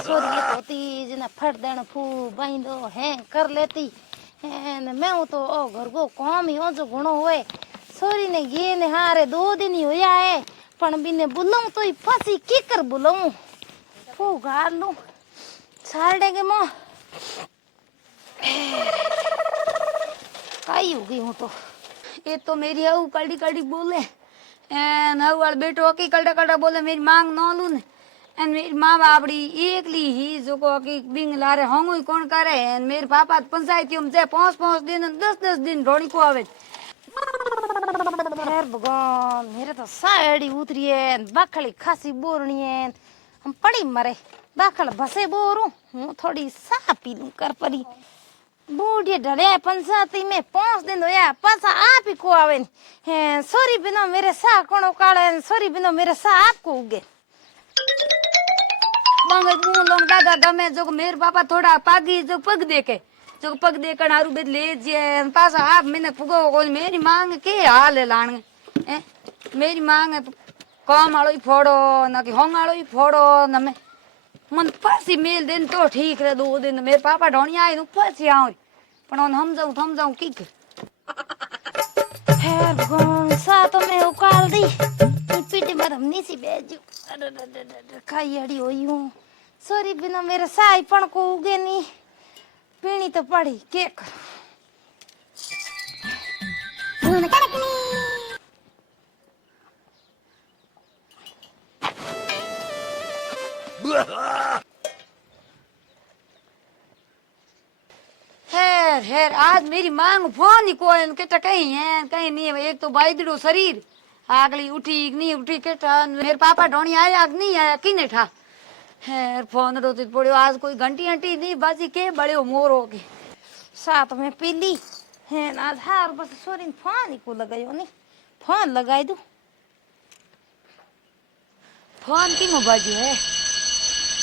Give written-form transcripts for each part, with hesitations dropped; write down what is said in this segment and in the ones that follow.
sorry होती जना फट देन फू बांधो है कर लेती है न मैं तो ओ घर को काम ही हो जो गुणो होए सोरी ने ये ने हारे 2 दिन ही होया है पण बिने बुलाऊं तो फसी की कर बुलाऊं फू गाड़ लूं छाड़ देंगे मो काई हो गई हूं तो ये तो मेरी हऊ कड़ी कड़ी बोले एन हऊ वाल बेटो की कड़ा कड़ा बोले मेरी मांग न लू ने एन मेरी माँ बापड़ी एकली ही जो को की बिंग लारे होंगू कौन करे एन मेरे पापा पंचायती में 5-5 दिन 10-10 दिन ढोणी को आवे खैर भगवान मेरे तो साड़ी उतरी है बाखड़ी खासी बोरनी है हम पड़ी मरे बाखड़ बसे बोरू हूँ थोड़ी सा पी लूं कर परी बूढ़ी ढले पंचायती में 5 दिन होया पासा आप ही को आवे हैं सोरी बिना मेरे सा कोनो काले सोरी बिना मेरे सा आपको उगे मांगे मुंह लोग दादा दमे जो मेरे पापा थोड़ा पागी जो पग देके जो पग देकर आरू बेद ले जे पासा आप मैंने पुगो को मेरी मांग के हाल है लाण ए मेरी मांग है काम वालो ही फोड़ो ना कि होंग वालो ही फोड़ो न मैं मन पासी मेल दिन तो ठीक रहे 2 दिन मेरे पापा ढोणी आए नु पासी आऊ पण हम जाऊं की है भगवान सा तो मैं उकाल दी पीटी मर हमनी सी बेजू अरे खाई अड़ी होई हूं सॉरी बिना मेरे साई पण को उगे नी पीनी तो पड़ी के कर हेर आज मेरी मांग फोन ही कोई केटा कहीं है कहीं नहीं है एक तो बाइदड़ो शरीर आगली उठी नहीं उठी केटा मेरे पापा ढोणी आया नहीं आया किने ठा हेर फोन रोती पड़ो आज कोई घंटी हंटी नहीं बाजी के बड़े मोर हो के साथ में पीली है आज हार बस सोरी फोन ही को लगायो नहीं फोन लगाई दू फोन की मो बाजी है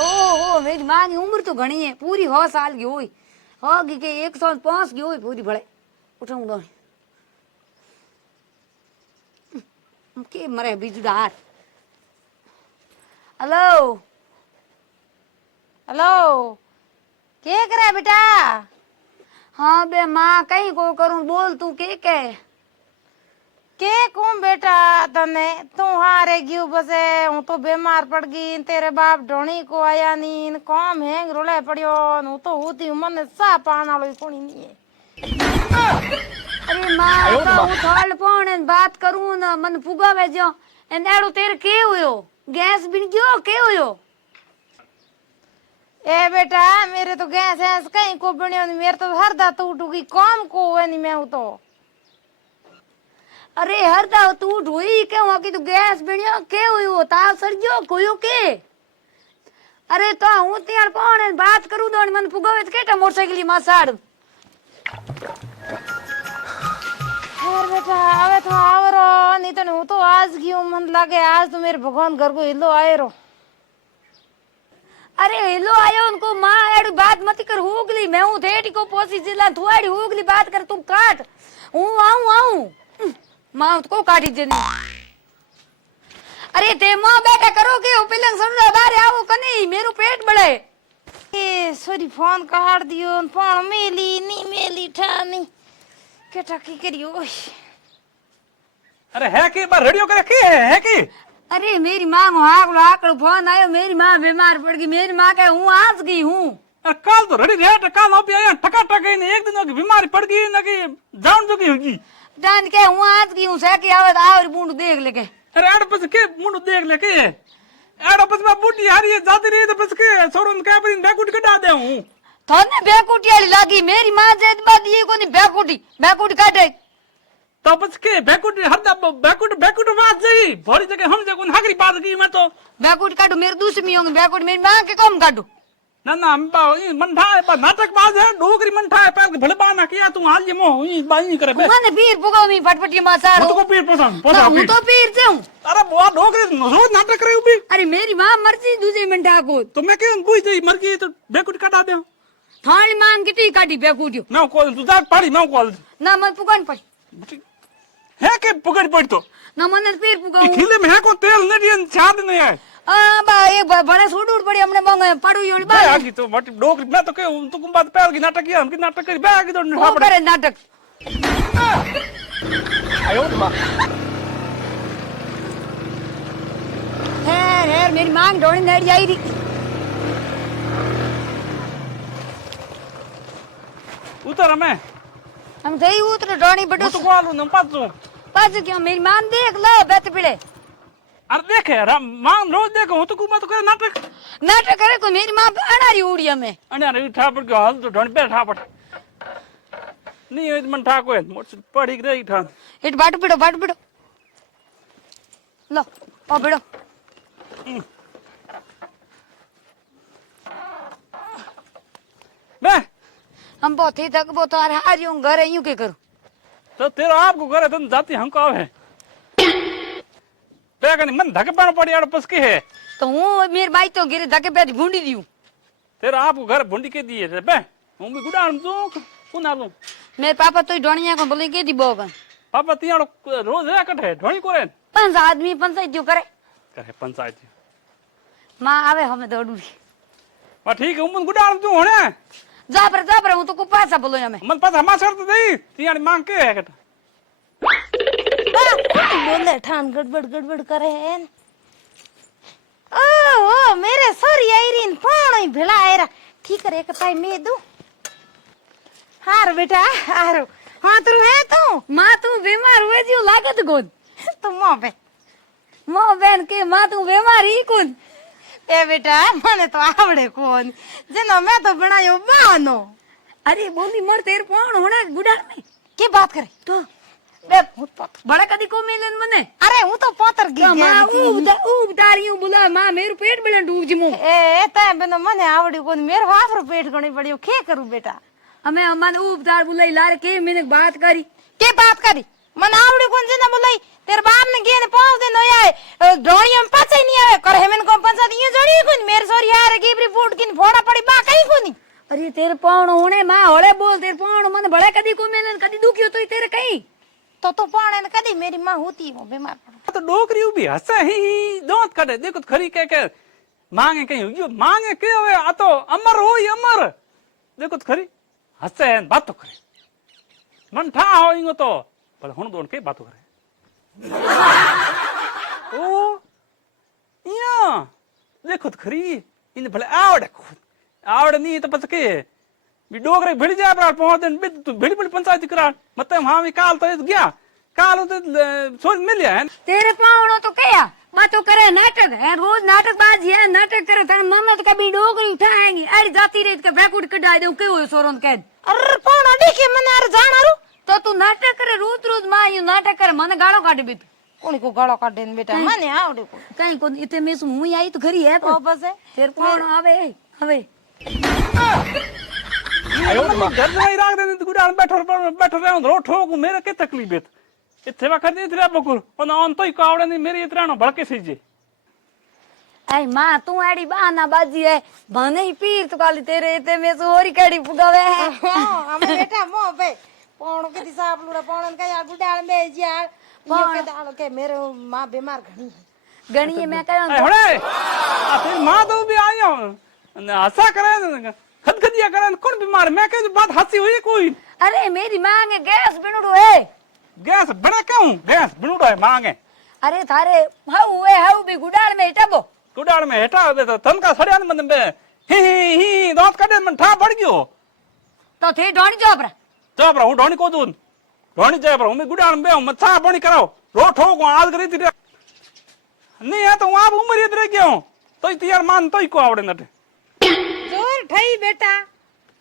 ओ मेरी मां की उम्र तो घनी है पूरी 100 साल की हुई होगी के 105 की हुई पूरी भले उठाऊं दो के मरे बिजुड़ा हाथ हेलो हेलो के करे बेटा हाँ बे माँ कहीं को करूं बोल तू के कौन बेटा तने तू हारे गयो बसे हूं तो बीमार पड़ गई तेरे बाप ढोणी को आया नी काम हैंग रोले पड़ियो हूं तो होती मन सा पान वालो कोनी नहीं है अरे माँ का उठाल पौने बात करूं ना मन फुगावे जो एन एड़ो तेरे के हुयो गैस बिन गयो के हुयो ए बेटा मेरे तो गैस है कहीं को बनियो मेरे तो हरदा तो उठूगी काम को हुए नहीं मैं तो अरे हरदा तू ढोई के हो कि तू गैस बिनियो के हुयो ताव सरजो कोयो के अरे तो हूं त्यार पौने बात करूं दो मन फुगावे केटा मोटरसाइकिल मा साड़ यार बेटा आवे तो आवरो नहीं तो हूं तो आज गयो मन लागे आज तो मेरे भगवान घर को हिलो आए रो अरे हेलो आयो उनको माँ एड़ी बात मत कर होगली मैं हूँ थेटी को पोसी जिला थुआड़ी होगली बात कर तुम काट हूँ आऊं माँ को काटी जनी अरे ते माँ बेटा करो के पहले समझा बाहर आओ कनी मेरो पेट बड़े ए सॉरी फोन काट दियो फोन मेली नी मेली ठानी केटा की करियो अरे है कि बार रेडियो करे के है कि अरे मेरी माँ आकड़ो फोन आयो मेरी माँ बीमार पड़ गई मेरी माँ कहे हूँ आज गई हूँ कल तो रेडी रहे कल आप आया टका टका ने एक दिन की बीमारी पड़ गई ना कि जान जोगी होगी जान के हूँ आज गई हूँ सकी आवे आवर बूंद देख लेके अरे आड़ पस के मुंड देख ले के आड़ पस में बूटी हारी जाती रही तो पस के सोरन के पर बैकुट कटा दे हूँ थाने बैकुटी वाली लागी मेरी माँ जेद बात ये कोनी बैकुटी काटे तो बस के बैकुट हरदा बैकुट बात सही भोरी जगह हम जगह हागरी बात की मैं तो बैकुट काटो मेरे दूसरी होंगे बैकुट मेरी माँ के कम काटो ना हम मंठा है नाटक बाज है डोगरी मंठा है पर भले बाना किया तू हाल ये मोह ई बाई नहीं करे मैंने पीर पुगाओ मी फटफटी मासारो तो को पीर पोसा हूं तो पीर से हूं अरे बुआ डोगरी रोज नाटक करे उबी अरे मेरी माँ मर्जी दूसरी मंठा को तो मैं क्यों बुई थी मर गई तो बैकुट कटा दे थाली मांग किटी काटी बैकुटियो मैं कॉल तू जा पाड़ी मैं कॉल ना मत पुगान पड़ी है के पकड़ पड़ तो ना मन पीर पुगाओ खिले में है को तेल नहीं दियन चाद नहीं है हाँ बा एक बड़े सूट उड़ पड़ी हमने मांगे पड़ू योड़ी बे बा आगी तो मटी डोक मैं तो के तो कुम बात पैर की नाटक किया हम की नाटक करी बे आगी तो वो करे नाटक आयो मां है मेरी मांग ढोनी नेड़ जाई री उतर मैं हम गई उतर ढोनी बड़ो तो बोलू न पाछो पास क्यों मेरी मान देख लो बेत पिड़े अरे देखे राम मान रोज देखो तो कुम तो करे नाटक नाटक करे को मेरी मां अनारी उड़ी हमें अने अरे ठापड़ के हाल तो ढोनी पे ठापड़ नहीं है मन ठाको है मोट पड़ी गई ठा इट बाट पिड़ो लो ओ पिड़ो मैं हम बहुत ही तक वो तो आज यूं घर यूं के करूं तो तेरा आपको करे तुम जाती हम का है बेगनी मन धके पाना पड़ी आड़ पस के है तो हूं मेरी बाई तो गिरे धके पे ढूंढी दियो तेरा आपको घर भुंडी के दिए रे बे हम भी गुडान दो कुना लो मेरे पापा तो ढोनिया को बोले के दी बोगा पापा तियाड़ो रोज रे कट है ढोनी करे पंच आदमी पंचायत जो करे करे पंचायत मां आवे हमें दौड़ू बा ठीक है हम गुडान दो होने जा पर हूं तो को पासा बोलो हमें मन पास हमा शर्त दई तियाड़ी मांग के है कट बोले ठान गड़बड़ करे हैं ओ मेरे सॉरी आईरिन पानी भेला आयरा ठीक है एक पाई में दू हार बेटा हारो हां तू है तू मां तू बीमार हुए जो लागत गोद तू मों पे मो बहन के मां तू बीमार ही कौन ए बेटा मने तो आवड़े कोन जना मैं तो बनायो बानो अरे बोली मर तेरे कौन होना गुडार में के बात करे तो बे भूत बड़ा कदी को मिलन मने अरे हूं तो पोतर गी मां उतारियो बोला मां मेरे पेट में डूब जमू ए ता बिनो मने आवड़ी कोन मेरो हाफरो पेट गणी पड़ियो के करू बेटा हमें मन उतार बुलाई लार के मैंने बात करी के बात करी मन आवड़ी कोन जना बुलाई तेरे बाप ने गेने 5 दिन होया है ढोणिया में पाछे नहीं आवे करे मन को पंचायत ये जड़ी कोन मेरे सोरी यार गिबरी फूट किन फोड़ा पड़ी बा कहीं कोनी अरे तेरे पाउण होने मां होले बोल तेरे पाउण मन बड़ा कदी को मिलन कदी दुखियो तो तेरे कहीं तो पाने कदी मेरी मां होती हो बीमार पड़ तो डोकरी भी हंसे ही दोत कटे देखो खरी के मांगे कहीं यो मांगे के होवे आ तो अमर होई अमर देखो खरी हंसे बात तो करे मन ठा हो इंगो तो पर हुन दोन के बात करे ओ या देखो खरी इन भले आवड़ नहीं तो पस के भी डोगरे भिड़ जाए पर पहुंच दिन बिद तू भिड़ पंचायत करा मतलब हां भी काल तो गया काल तो सोच मिल है तेरे पाउण तो कया बात तो करे नाटक है रोज नाटक बाजी है नाटक करे तन मम्मा तो कभी डोगरी उठाएंगी अरे जाती रेत के बैकुट कढा दे के हो सोरन के अरे पाना देखे मने अरे जानारू तो तू नाटक करे रोज मां यू नाटक करे मने गालो काट भी कोनी को गालो काटे न बेटा मने आवड़े को कहीं को इते में मुई आई तो घरी है ओ बस है तेरे पाउण आवे हवे आयो घर नहीं राख दे तू गुडान बैठो रहो रो ठोक मेरे के तकलीफ है इथे वक्त इतरा बकुर ओन ऑन तो कावड़े नहीं मेरी इतरानो भड़के सीजे आई मां तू एड़ी बहाना बाजी है बने ही पीर तो काली तेरे इते में सोरी कड़ी पुगावे है हां हमें बेटा मो पे पाणो के दिशा आपलुड़ा पाणन का यार गुडाल में यार यो के दाल के मेरे मां बीमार गणी मैं कह होड़े आ तेरी मां तो भी आयो हंसा करे खदखदिया करे कौन बीमार मैं कह बात हंसी हुई कोई अरे मेरी मां ने गैस बिनुड़ो है गैस बड़ा क्यों गैस बिनुड़ो है मांगे अरे थारे हाउ भी गुडाल में टबो गुडाल में हेटा दे तो तन का सड़िया मन में ही दांत काटे मन ठा पड़ गयो तो थे ढोनी जोपरा जोपरा हूं ढोनी को दून ढोनी जोपरा हूं गुडाल में मत सा पानी कराओ रो ठोक आज करी थी नहीं है तो आप उम्र इधर गया हूं तो यार मान तो को आवड़े नटे जोर ठई बेटा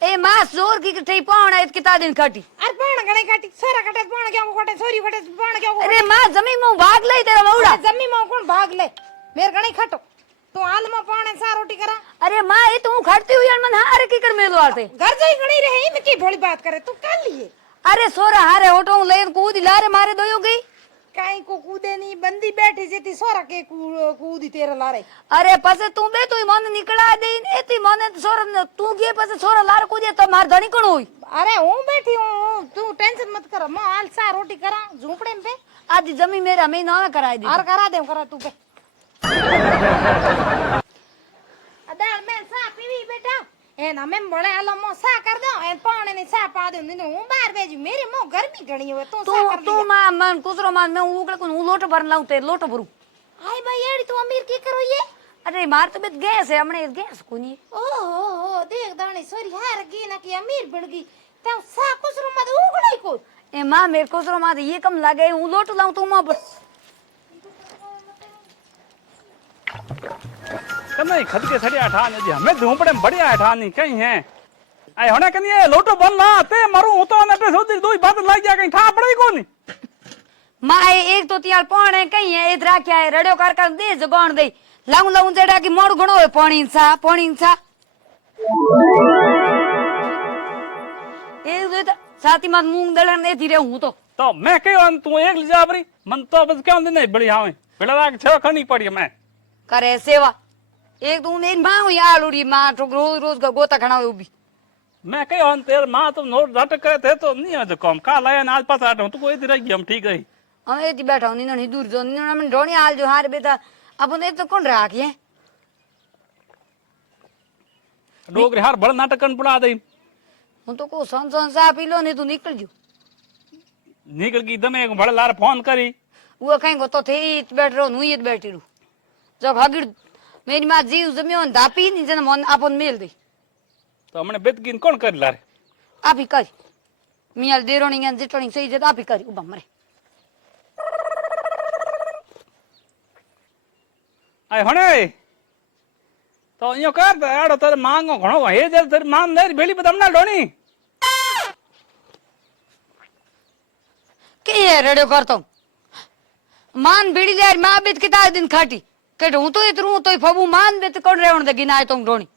ए मां जोर की ठई पाण है किता दिन काटी अरे पाण गणे काटी सारा कटे पाण क्यों कटे सोरी कटे पाण क्यों अरे मां जमीन में भाग ले तेरा मौड़ा जमी में कौन भाग ले मेरे गणे खटो तू हाल में पाण सा रोटी करा अरे मां ये तू खड़ती हुई मन हारे की कर मेलो आते घर जाई गणी रहे में की भोली बात करे तू कर लिए अरे सोरा हारे ओटो ले कूद लारे मारे दोयो गई काई को कूदे नहीं बंदी बैठी जेती सोरा के कूदी तेरे लारे अरे पसे तू बे तू मन निकला दे एती मन सोरा तू के पसे सोरा लार कूदे तो मार धनी कोण होई अरे हूं बैठी हूं तू टेंशन मत कर मैं हाल सा रोटी करा झोपड़े में पे आज जमी मेरा मैं ना कराई दे और करा दे तू पे દાળ મેં સા પીવી બેટા એના મેં મળે આલો મો સા કર દો એ પાણી ની સા પા દો ને હું બાર બેજી મેરે મો ગરમી ઘણી હોય તું સા કર તું માં મન કુતરો માં मैं उगले को હું લોટો ભર લાઉં તે લોટો ભરું આય ભાઈ એડી તું અમીર की करो ये અરે માર તો બેત ગેસ હે હમણે ગેસ કોની ओहो देख दानी सोरी हार गी ना की अमीर बन गई ता सा कुसरो मत उगड़ाई को એ માં મેરે કુતરો માં ये कम लागे હું લોટો લાઉં તું માં બસ कने खद के सड़िया ठान जी हमें झोंपड़े में बढ़िया ठानी कहीं है आई होने कनी लोटो बन ला ते मरू तो ने पे सोदी दो बात लग जा कहीं ठा पड़े कोनी માં એક તો ત્યાર પાણે કઈ હે એ રાખ્યા હે રડ્યો કાર દે જગણ દે લાઉં લાઉં જેડા की મોડ ઘણો હોય પાણી છા એ તો સાથી માં મૂંગ દળન ને ધીરે હું तो मैं कहो तू एक ले जा बरी मन तो बस क्यों नहीं बड़ी हावे बेला लाग छ खनी पड़ी मैं करे सेवा एक तो मेरी मां हुई आलूड़ी मां तो रोज रोज का गोता खड़ा हुई मैं कहो तेरे मां तो नोट नाटक करे थे तो नहीं है कम का लाया आज पास आटा तू कोई रह गई हम ठीक है हम एती बैठा हूं नी दूर जो नी हम ढोणी हाल जो हार बेटा अपन एक तो कौन राखिए डोगरे हार बड़ा नाटक कन पड़ा दे હું તો કો सन सा पी लो नहीं तू निकल जो निकल गई दमे बड़ा लार फोन करी वो कहीं को तो थे बैठ रहो नु ये बैठी रू जब हगिर मेरी मां जीव जम्यो न धापी नी जन मन अपन मेल दे तो हमने बेत गिन कौन कर लारे आपी कर मियाल देरोणी या जिटणी सही जत आपी कर उबा मरे आय होने तो यो कर आड़ो तेरे मांगो घणो हे जर तेरे मान ले भेली बदमना ढोणी के ये रेडियो करतो मान बीड़ी ले मां बेत किता दिन खाटी के हूं तो इतरू तो फबू मान बेत कोण रेवण दे गिनाय तो ढोणी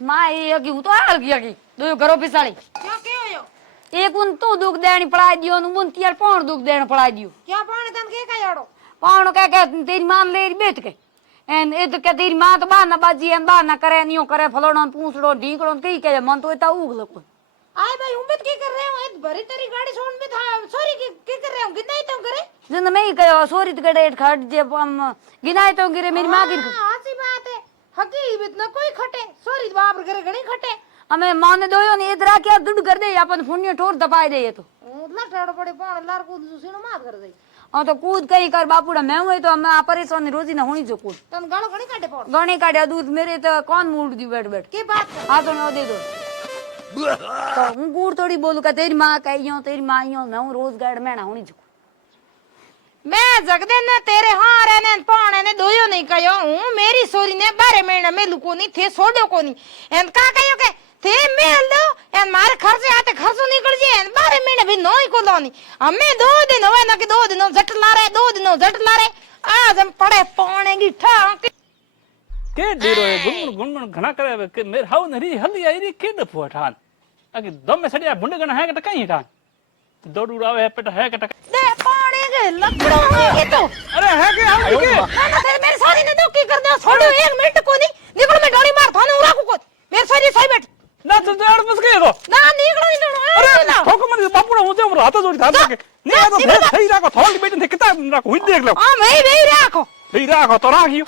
मां ये की हूं तो हाल गया की दो घरो पिसाड़ी क्या के होयो एक उन तू दुख देणी पड़ा दियो नु मुन तियार पण दुख देण पड़ा दियो क्या पाने तन के कायाड़ो पण के तेरी मां ले बेत के एन ए तो के तेरी मां तो बाना बाजी एन बाना करे नियो करे फलोणो पूछड़ो ढीकड़ो कई के मन तो एता उग लको आय भाई उम्मीद की कर रहे हो एक भरी तेरी गाड़ी छोड़ में था सॉरी की कर रहे हो कितना ही तुम करे जन मैं ही कहो सॉरी तो गड़े खट जे गिनाय तो गिरे मेरी मां गिर हासी बात है हकी बितना कोई खटे सॉरी बाप रे घणी खटे हमें मां ने दोयो ने इधर क्या दुड कर दे अपन पुण्य ठोर दबाए दे ये तो उतला टेड़ो पड़े पाण लार कूद सुसीनो मात कर दे हां तो कूद कई कर बापूड़ा मैं हुई तो मैं परेशान रोजी ना होनी जो कूद तन गालो घणी काटे पाण गणी काढ़ा दूध मेरे तो कौन मूड दी बैठ बैठ की बात हां तो न दे दो तो हूं कूड़ थोड़ी बोलू का तेरी मां कहियो तेरी मां यो मैं रोज गाड़ में ना होनी जो मैं जगदे ने तेरे हारे ने पाणे ने दोयो नहीं कयो हूं मेरी सोरी ने 12 महीना में लुको नहीं थे सोडो को नहीं एन का कयो के थे मेल दो एन मारे खर्चे आते खर्चो निकल जे एन 12 महीने भी नोई को लोनी हमें 2 दिन होवे ना कि 2 दिनों झट लारे 2 दिनों झट लारे आज हम पड़े पाणे की ठा के डेरो गुण गुण घना करे के मेर हाउ नरी हली आई री के दफो ठान अगे दम में सड़िया बुंड गना है के टकाई ठान दौड़ उड़ावे है पेट है के टक दे पाणे के लकड़ो के तो अरे है के हाउ के ना तेरे मेरे सारी ने तो की कर दो छोड़ो 1 मिनट को नहीं निकल मैं डोली मार थाने उराकू को मेरे सारी सही बैठ ना तो जड़ बस गए को ना निकलो नहीं अरे ना ठोक मन बापूड़ा मुझे हम हाथ जोड़ी थान के नहीं आ तो फिर सही राखो थोड़ी बेटन थे किता राखो हुई देख लो हां मैं राखो सही राखो तो राखियो